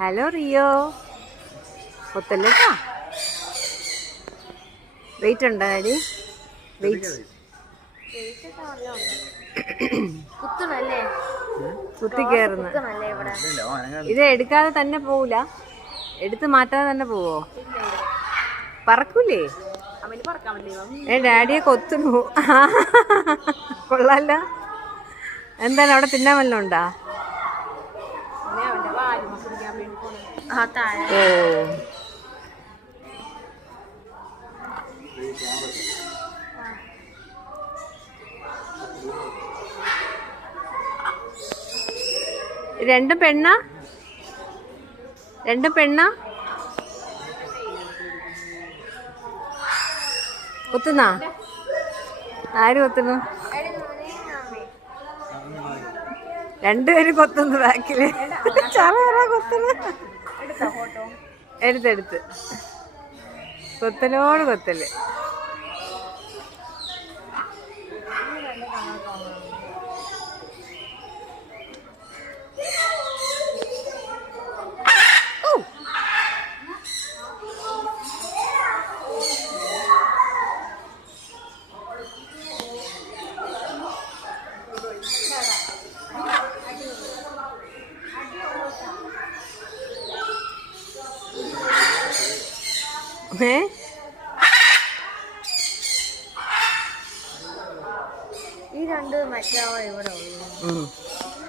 Hello Rio, ഒത്തല്ലേട്ടാ. Weight ഉണ്ടോ daddy? Weight കുത്തി കയറുന്നു. ഇത് എടുക്കാതെ തന്നെ പോവൂല, എടുത്ത് മാറ്റാതെ തന്നെ പോവോ? പറക്കൂലേ? ഡാഡിയെ കൊത്തുന്നു. കൊള്ളാല്ല. എന്താണ് അവിടെ തിന്നാൻ വല്ലതും ഉണ്ടാ? ഓ, രണ്ടും പെണ്ണ? രണ്ടും പെണ്ണ? കൊത്തുന്നാ? ആര് കൊത്തുന്നു? രണ്ടുപേരും കൊത്തുന്നു ബാക്കില്. കൊത്തുന്നു. എടുത്തെടുത്ത് കൊത്തലോട് കൊത്തല്. ഈ രണ്ട് മറ്റാവോ ഇവിടെ ഉള്ളു.